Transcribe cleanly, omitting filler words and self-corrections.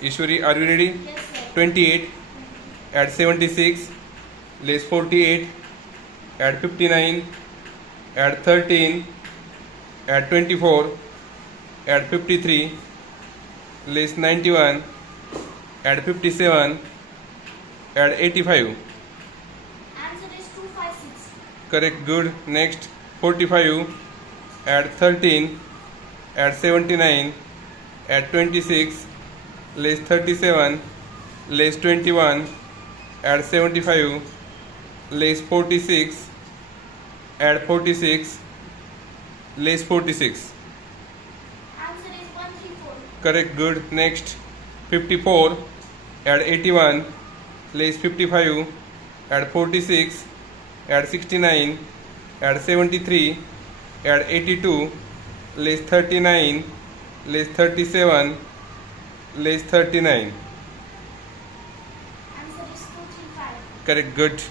Ishwari, are you ready? Yes, sir. 28, add 76, less 48, add 59, add 13, add 24, add 53, less 91, add 57, add 85. Answer is 256. Correct, good. Next, 45, add 13, add 79, add 26, less 37, less 21, add 75, less 46, add 46, less 46. Answer is 134. Correct, good. Next, 54, add 81, less 55, add 46, add 69, add 73, add 82, less 39, less 37, less 39. Answer is 235. Correct, good.